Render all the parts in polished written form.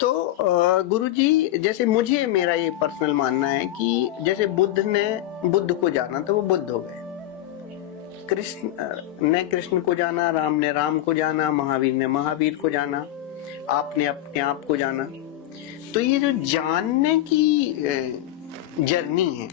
तो गुरुजी, जैसे मुझे मेरा ये पर्सनल मानना है कि जैसे बुद्ध ने बुद्ध को जाना तो वो बुद्ध हो गए, कृष्ण ने कृष्ण को जाना, राम ने राम को जाना, महावीर ने महावीर को जाना, आपने अपने आप को जाना। तो ये जो जानने की जर्नी है,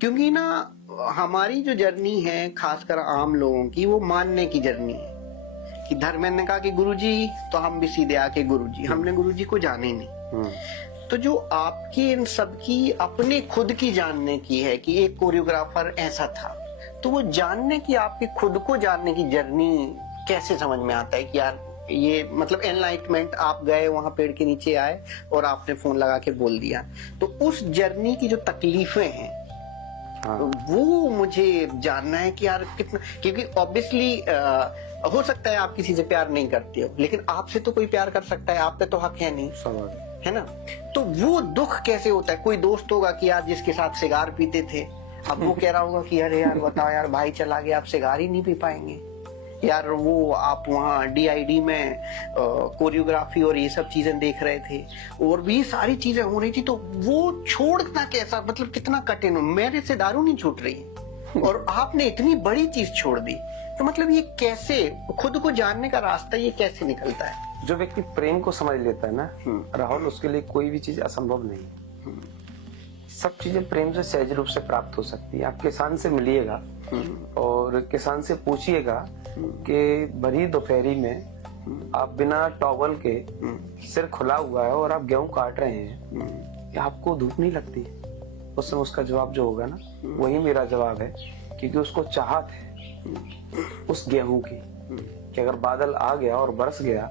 क्योंकि ना हमारी जो जर्नी है खासकर आम लोगों की, वो मानने की जर्नी है कि धर्मेंद्र ने कहा कि गुरुजी, तो हम भी सीधे आके गुरुजी, हमने गुरुजी को जाने ही नहीं। तो जो आपकी इन सब की अपने खुद की जानने की है कि एक कोरियोग्राफर ऐसा था, तो वो जानने की, आपकी खुद को जानने की जर्नी कैसे समझ में आता है कि यार ये मतलब एनलाइटमेंट, आप गए वहां पेड़ के नीचे आए और आपने फोन लगा के बोल दिया, तो उस जर्नी की जो तकलीफें हैं, हाँ। वो मुझे जानना है कि यार कितना, क्योंकि ऑब्वियसली हो सकता है आप किसी से प्यार नहीं करते हो, लेकिन आपसे तो कोई प्यार कर सकता है, आप पे तो हक है नहीं, है ना। तो वो दुख कैसे होता है? कोई दोस्त होगा कि यार जिसके साथ सिगार पीते थे, अब वो कह रहा होगा कि अरे यार बताओ यार, भाई चला गया, आप सिगार ही नहीं पी पाएंगे यार। वो आप वहाँ DID में कोरियोग्राफी और ये सब चीजें देख रहे थे और भी सारी चीजें हो रही थी, तो वो छोड़ना कैसा, मतलब कितना कठिन हो। मेरे से दारू नहीं छूट रही और आपने इतनी बड़ी चीज छोड़ दी, तो मतलब ये कैसे, खुद को जानने का रास्ता ये कैसे निकलता है? जो व्यक्ति प्रेम को समझ लेता है ना राहुल, उसके लिए कोई भी चीज असंभव नहीं। सब चीजें प्रेम से सहज रूप से प्राप्त हो सकती है। आप किसान से मिलिएगा और किसान से पूछिएगा कि भरी दोपहरी में आप बिना टॉवल के, सिर खुला हुआ है और आप गेहूं काट रहे हैं, आपको धूप नहीं लगती? उस समय उसका जवाब जो होगा ना, वही मेरा जवाब है, क्योंकि उसको चाहत है उस गेहूं की कि अगर बादल आ गया और बरस गया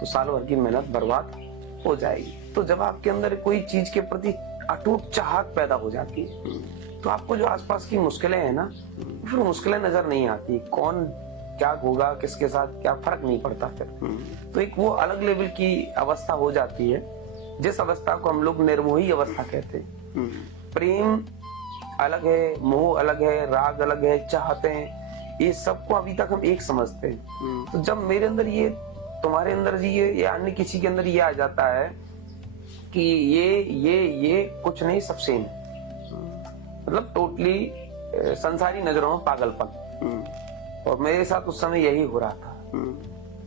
तो साल भर की मेहनत बर्बाद हो जाएगी। तो जब आपके अंदर कोई चीज के प्रति अटूट चाहत पैदा हो जाती है, तो आपको जो आसपास की मुश्किलें हैं ना, फिर मुश्किलें नजर नहीं आती। कौन क्या होगा, किसके साथ क्या, फर्क नहीं पड़ता फिर। तो एक वो अलग लेवल की अवस्था हो जाती है, जिस अवस्था को हम लोग निर्मोही अवस्था कहते हैं। प्रेम अलग है, मोह अलग है, राग अलग है, चाहते हैं, ये सबको अभी तक हम एक समझते हैं। तो जब मेरे अंदर ये, तुम्हारे अंदर ये अन्य किसी के अंदर ये आ जाता है कि ये कुछ नहीं, सब सेम है, मतलब टोटली संसारी नजरों में पागलपन। और मेरे साथ उस समय यही हो रहा था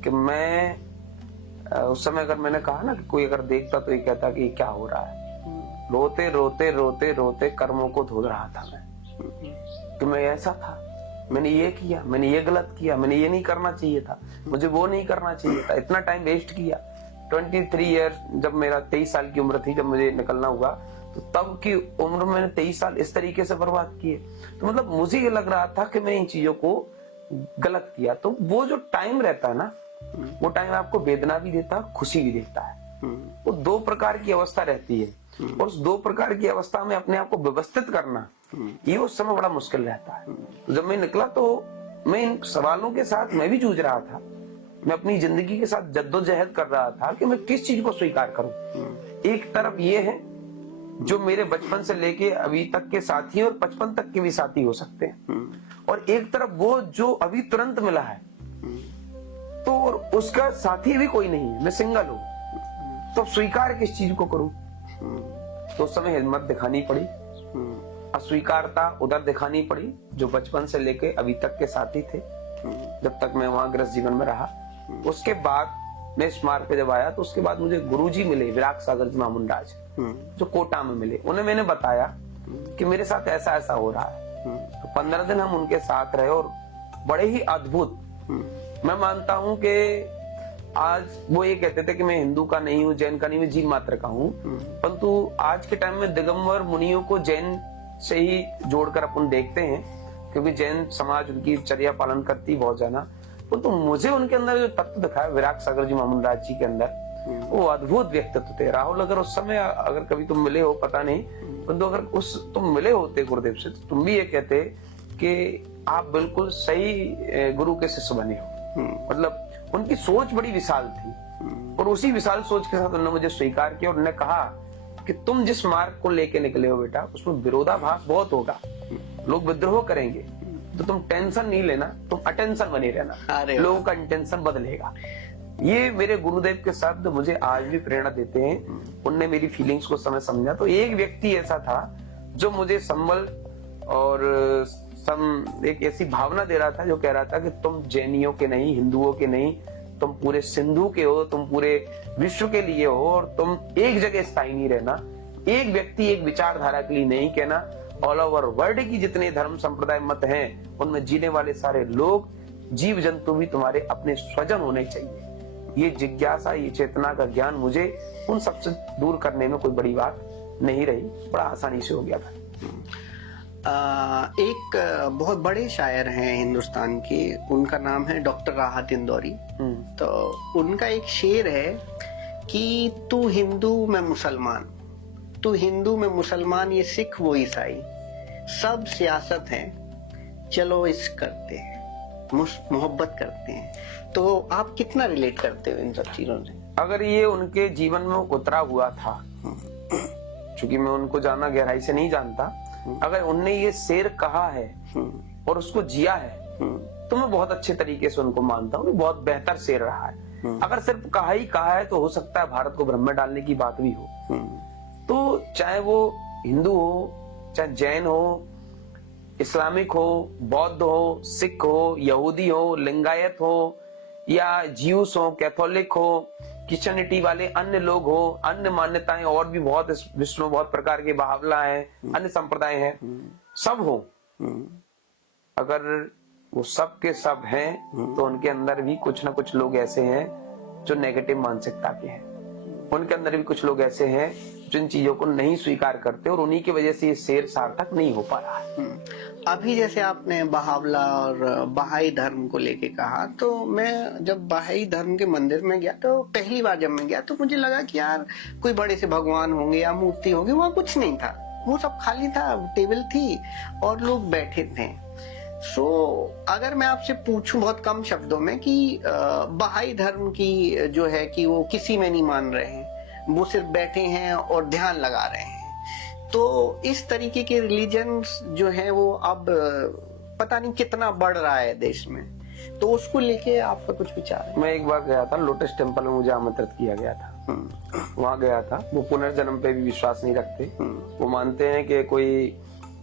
कि मैं उस समय, अगर मैंने कहा ना कि कोई अगर देखता तो ये कहता कि क्या हो रहा है, रोते रोते रोते रोते कर्मों को धो रहा था मैं कि मैं ऐसा था, मैंने ये किया, मैंने ये गलत किया, मैंने ये नहीं करना चाहिए था, मुझे वो नहीं करना चाहिए था, इतना टाइम वेस्ट किया। 23 ईयर, जब मेरा 23 साल की उम्र थी, जब मुझे निकलना हुआ, तो तब की उम्र में मैंने 23 साल इस तरीके से बर्बाद किए। तो मतलब मुझे ये लग रहा था कि मैं इन चीजों को गलत किया। तो वो जो टाइम रहता है ना, वो टाइम आपको वेदना भी देता है, खुशी भी देता है। वो दो प्रकार की अवस्था रहती है, और उस दो प्रकार की अवस्था में अपने आप को व्यवस्थित करना, ये उस समय बड़ा मुश्किल रहता है। तो जब मैं निकला तो मैं इन सवालों के साथ मैं भी जूझ रहा था। मैं अपनी जिंदगी के साथ जद्दोजहद कर रहा था कि मैं किस चीज को स्वीकार करूं। एक तरफ ये है जो मेरे बचपन से लेके अभी तक के साथी और 55 तक के भी साथी हो सकते हैं, और एक तरफ वो जो अभी तुरंत मिला है, तो उसका साथी भी कोई नहीं है, मैं सिंगल हूं। तो स्वीकार किस चीज को करूं? तो उस समय हिम्मत दिखानी पड़ी, अस्वीकारता उधर दिखानी पड़ी, जो बचपन से लेके अभी तक के साथी थे, जब तक मैं वहां गृहस्थ जीवन में रहा। उसके बाद मैं इस मार्ग पे जब आया, तो उसके बाद मुझे गुरुजी मिले, विराग सागर जी मामुंडाज, जो कोटा में मिले। उन्हें मैंने बताया कि मेरे साथ ऐसा ऐसा हो रहा है। तो 15 दिन हम उनके साथ रहे और बड़े ही अद्भुत, मैं मानता हूं कि आज वो ये कहते थे कि मैं हिंदू का नहीं हूँ, जैन का नहीं, मैं जीव मात्र का हूँ, परंतु आज के टाइम में दिगंबर मुनियों को जैन से ही जोड़कर अपन देखते हैं, क्योंकि जैन समाज उनकी चर्या पालन करती बहुत ज्यादा। तो मुझे उनके अंदर जो तत्व दिखा विराग सागर जी मामुंडाज जी के अंदर, वो अद्भुत व्यक्तित्व थे। राहुल, अगर उस समय अगर कभी तुम मिले हो, पता नहीं, परंतु अगर तुम मिले होते गुरुदेव से, तो तुम भी ये कहते कि आप बिल्कुल सही गुरु के शिष्य बने हो। मतलब उनकी सोच बड़ी विशाल थी, और उसी विशाल सोच के साथ उन्होंने मुझे स्वीकार किया और उन्होंने कहा कि तुम जिस मार्ग को लेके निकले हो बेटा, उसमें विरोधाभास बहुत होगा, लोग विद्रोह करेंगे, तो तुम टेंशन नहीं लेना, तुम अटेंशन बने रहना, लोगों का इंटेंशन बदलेगा। ये मेरे गुरुदेव के शब्द मुझे आज भी प्रेरणा देते हैं। उनने मेरी फीलिंग्स को समय समझा। तो एक व्यक्ति ऐसा था जो मुझे संबल और एक ऐसी भावना दे रहा था, जो कह रहा था कि तुम जैनियों के नहीं, हिंदुओं के नहीं, तुम पूरे सिंधु के हो, तुम पूरे विश्व के लिए हो, और तुम एक जगह स्थायी नहीं रहना। एक व्यक्ति एक विचारधारा के लिए नहीं कहना, ऑल ओवर वर्ल्ड की जितने धर्म संप्रदाय मत हैं, उनमें जीने वाले सारे लोग, जीव जंतु भी तुम्हारे अपने स्वजन होने चाहिए। ये जिज्ञासा, ये चेतना का ज्ञान मुझे उन सबसे दूर करने में कोई बड़ी बात नहीं रही, बड़ा आसानी से हो गया था। एक बहुत बड़े शायर हैं हिंदुस्तान के, उनका नाम है डॉक्टर राहत इंदौरी। तो उनका एक शेर है कि तू हिंदू मैं मुसलमान, तू हिंदू मैं मुसलमान, ये सिख वो ईसाई, सब सियासत है, चलो इस करते हैं, मोहब्बत करते हैं। तो आप कितना रिलेट करते हो इन सब चीजों से? अगर ये उनके जीवन में उतरा हुआ था, क्योंकि मैं उनको जाना गहराई से नहीं जानता, अगर उनने ये शेर कहा है और उसको जिया है, तो मैं बहुत अच्छे तरीके से उनको मानता हूँ। बहुत बेहतर शेर रहा है। अगर सिर्फ कहा ही कहा है तो हो सकता है भारत को भ्रम में डालने की बात भी हो। तो चाहे वो हिंदू हो, चाहे जैन हो, इस्लामिक हो, बौद्ध हो, सिख हो, यहूदी हो, लिंगायत हो, या ज्यूस हो, कैथोलिक हो, क्रिश्चियनिटी वाले अन्य लोग हो, अन्य मान्यताएं और भी बहुत, इस विश्व में बहुत प्रकार के बावला हैं, अन्य संप्रदाय हैं, सब हो, अगर वो सब के सब हैं, तो उनके अंदर भी कुछ ना कुछ लोग ऐसे हैं जो नेगेटिव मानसिकता के हैं। उनके अंदर भी कुछ लोग ऐसे हैं जो इन चीजों को नहीं स्वीकार करते, और उन्हीं की वजह से ये शेर सार्थक नहीं हो पा रहा है। अभी जैसे आपने बहावला और बहाई धर्म को लेके कहा, तो मैं जब बहाई धर्म के मंदिर में गया, तो पहली बार जब मैं गया तो मुझे लगा कि यार कोई बड़े से भगवान होंगे या मूर्ति होगी, वहाँ कुछ नहीं था, वो सब खाली था, टेबल थी और लोग बैठे थे। अगर मैं आपसे पूछूं बहुत कम शब्दों में कि बहाई धर्म की जो है कि वो किसी में नहीं मान रहे हैं, वो सिर्फ बैठे हैं और ध्यान लगा रहे हैं, तो इस तरीके के रिलीजन्स जो है वो अब पता नहीं कितना बढ़ रहा है देश में, तो उसको लेके आपका कुछ विचार है? मैं एक बार गया था, लोटस टेम्पल में मुझे आमंत्रित किया गया था। वहां गया था। वो पुनर्जन्म पे भी विश्वास नहीं रखते। वो मानते हैं कि कोई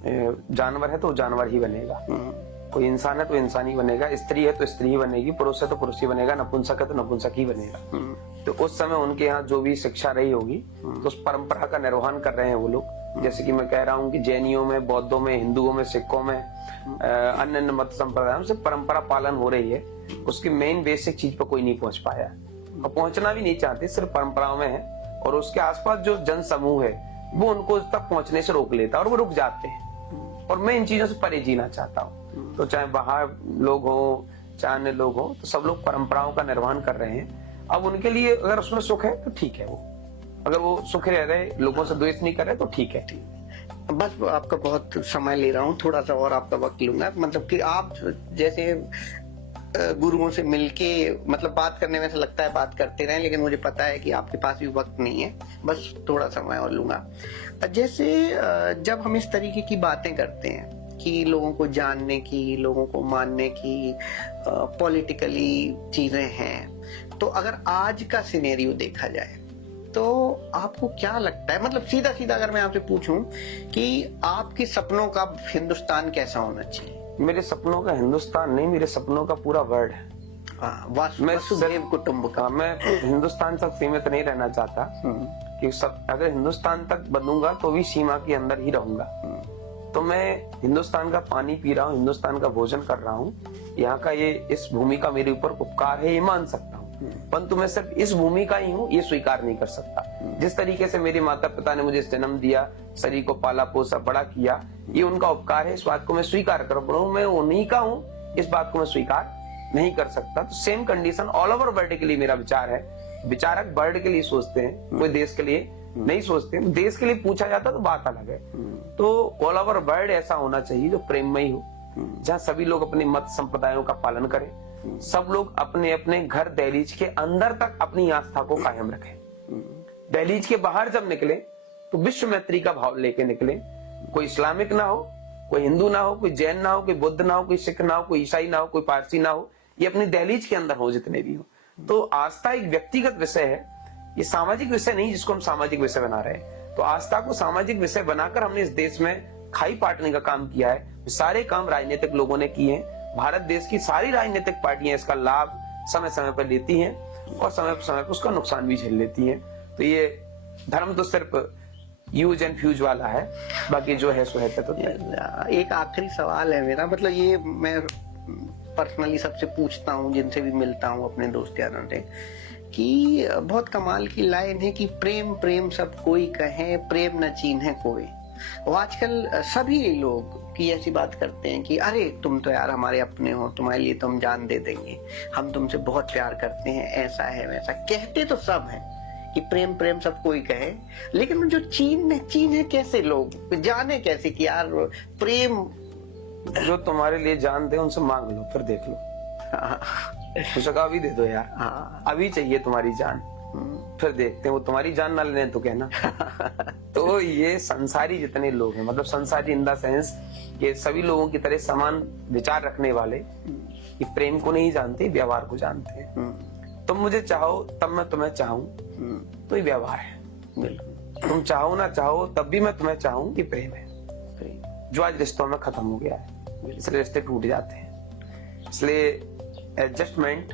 जानवर है तो जानवर ही बनेगा, कोई इंसान है तो इंसान ही बनेगा, स्त्री है तो स्त्री ही बनेगी, पुरुष है तो पुरुष ही बनेगा, नपुंसक है तो नपुंसक ही बनेगा। तो उस समय उनके यहाँ जो भी शिक्षा रही होगी, तो उस परंपरा का निर्वहन कर रहे हैं वो लोग। जैसे कि मैं कह रहा हूँ कि जैनियों में, बौद्धों में, हिंदुओं में, सिखों में, अन्य मत संप्रदायों से परंपरा पालन हो रही है। उसकी मेन बेसिक चीज पर कोई नहीं पहुंच पाया और पहुंचना भी नहीं चाहते, सिर्फ परंपराओं में है। और उसके आसपास जो जन समूह है वो उनको उस तक पहुंचने से रोक लेता है और वो रुक जाते हैं। और मैं इन चीजों से परे जीना चाहता हूँ। तो चाहे बाहर लोग हो, चाहे अन्य लोग हो, तो सब लोग परंपराओं का निर्वहन कर रहे हैं। अब उनके लिए अगर उसमें सुख है तो ठीक है, वो अगर वो सुख रह रहे, लोगों से द्वेष नहीं कर रहे तो ठीक है। बस आपका बहुत समय ले रहा हूँ, थोड़ा सा और आपका वक्त लूंगा। मतलब कि आप जैसे गुरुओं से मिलके मतलब बात करने में से लगता है बात करते रहें, लेकिन मुझे पता है कि आपके पास भी वक्त नहीं है, बस थोड़ा समय और लूंगा। जैसे जब हम इस तरीके की बातें करते हैं कि लोगों को जानने की, लोगों को मानने की पॉलिटिकली चीजें हैं, तो अगर आज का सिनेरियो देखा जाए तो आपको क्या लगता है? मतलब सीधा सीधा अगर मैं आपसे पूछूं कि आपके सपनों का हिंदुस्तान कैसा होना चाहिए? मेरे सपनों का हिंदुस्तान नहीं, मेरे सपनों का पूरा वर्ल्ड है। मैं वसुधैव कुटुंबकम। मैं हिंदुस्तान तक सीमित नहीं रहना चाहता कि सब, अगर हिंदुस्तान तक बनूंगा तो भी सीमा के अंदर ही रहूंगा। तो मैं हिंदुस्तान का पानी पी रहा हूँ, हिंदुस्तान का भोजन कर रहा हूँ, यहाँ का ये इस भूमि का मेरे ऊपर उपकार है, ये मान सकता हूँ। परंतु मैं सिर्फ इस भूमि का ही हूँ, ये स्वीकार नहीं कर सकता। जिस तरीके से मेरे माता पिता ने मुझे जन्म दिया, शरीर को पाला पोसा बड़ा किया, ये उनका उपकार है, इस बात को मैं स्वीकार कर रहा हूँ। मैं उन्हीं का हूँ, इस बात को मैं स्वीकार नहीं कर सकता। तो same condition all over world के लिए मेरा विचार है। विचारक वर्ल्ड के लिए सोचते हैं, कोई देश के लिए नहीं सोचते। देश के लिए पूछा जाता तो बात अलग है। तो ऑल ओवर वर्ल्ड ऐसा होना चाहिए जो प्रेममयी हो, जहाँ सभी लोग अपने मत संप्रदायों का पालन करें, सब लोग अपने अपने घर दहलीज के अंदर तक अपनी आस्था को कायम रखें। दहलीज के बाहर जब निकले तो विश्व मैत्री का भाव लेके निकले। कोई इस्लामिक ना हो, कोई हिंदू ना हो, कोई जैन ना हो, कोई बुद्ध ना हो, कोई सिख ना हो, कोई ईसाई ना हो, कोई पारसी ना हो, ये अपनी दहलीज के अंदर हो जितने भी हो। तो आस्था एक व्यक्तिगत विषय है, ये सामाजिक विषय नहीं जिसको हम सामाजिक विषय बना रहे हैं। तो आस्था को सामाजिक विषय बनाकर हमने इस देश में खाई पाटने का काम किया है। सारे काम राजनीतिक लोगों ने किए हैं। भारत देश की सारी राजनीतिक पार्टियां इसका लाभ समय समय पर लेती हैं और समय पर उसका नुकसान भी झेल लेती हैं। तो ये धर्म तो सिर्फ यूज एंड फ्यूज वाला है, बाकी जो है सो है। तो एक आखिरी सवाल है मेरा, मतलब ये मैं पर्सनली सबसे पूछता हूँ जिनसे भी मिलता हूँ अपने दोस्त यारों से, कि बहुत कमाल की लाइन है कि प्रेम प्रेम सब कोई कहे, प्रेम न चीन्हे कोई। और आजकल सभी लोग की ऐसी बात करते हैं कि अरे तुम तो यार हमारे अपने हो, तुम्हारे लिए तो हम जान दे देंगे, हम तुमसे बहुत प्यार करते हैं, ऐसा है वैसा। कहते तो सब हैं कि प्रेम प्रेम सब कोई कहे, लेकिन जो चीन है कैसे लोग जाने कैसे कि यार प्रेम। जो तुम्हारे लिए जान दे उनसे मांग लो, फिर देख लो। मुझे कहा अभी दे दो यार, अभी चाहिए तुम्हारी जान, फिर देखते हैं। वो तुम्हारी जान ना लेने तो कहना। तो ये संसारी जितने लोग हैं, मतलब संसारी इन द सेंस ये सभी लोगों की तरह समान विचार रखने वाले, कि प्रेम को नहीं जानते, व्यवहार को जानते हैं। तुम मुझे चाहो तब मैं तुम्हें चाहूं, तो ये व्यवहार है। बिल्कुल। तुम चाहो ना चाहो तब भी मैं तुम्हें चाहूं, ये प्रेम है। जो आज रिश्तों में खत्म हो गया है, इसलिए रिश्ते टूट जाते हैं। इसलिए एडजस्टमेंट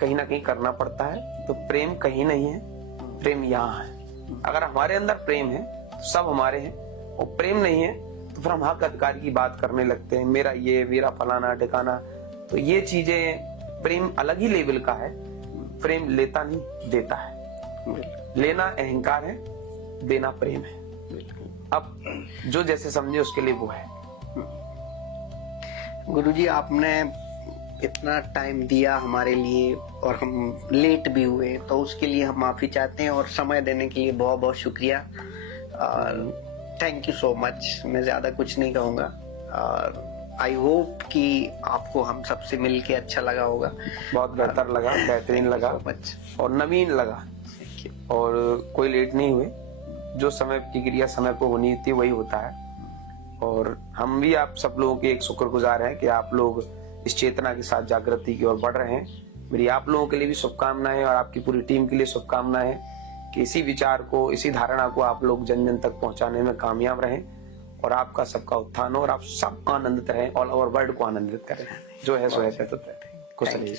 कहीं ना कहीं करना पड़ता है। तो प्रेम कहीं नहीं है, प्रेम यहाँ है। अगर हमारे अंदर प्रेम है तो सब हमारे हैं, और प्रेम नहीं है तो फिर हम हक अधिकार की बात करने लगते हैं, मेरा ये, मेरा फलाना ठिकाना। तो ये चीजें, प्रेम अलग ही लेवल का है। प्रेम लेता नहीं, देता है। लेना अहंकार है, देना प्रेम है। अब जो जैसे समझे उसके लिए वो है। गुरुजी आपने इतना टाइम दिया हमारे लिए और हम लेट भी हुए, तो उसके लिए हम माफी चाहते हैं, और समय देने के लिए बहुत बहुत शुक्रिया। और थैंक यू सो मच। मैं ज्यादा कुछ नहीं कहूँगा, और आई होप कि आपको हम सबसे मिलके अच्छा लगा होगा। बहुत बेहतर लगा, बेहतरीन लगा और नवीन लगा, और कोई लेट नहीं हुए। जो समय की क्रिया समय पे होनी थी वही होता है। और हम भी आप सब लोगों के एक शुक्रगुजार हैं कि आप लोग इस चेतना के साथ जागृति की ओर बढ़ रहे हैं। मेरी आप लोगों के लिए भी शुभकामनाएं, और आपकी पूरी टीम के लिए शुभकामनाएं कि इसी विचार को, इसी धारणा को आप लोग जन जन तक पहुंचाने में कामयाब रहें, और आपका सबका उत्थान हो, और आप सब आनंदित रहें, ऑल ओवर वर्ल्ड को आनंदित करें। जो है सो है। कुछ नहीं।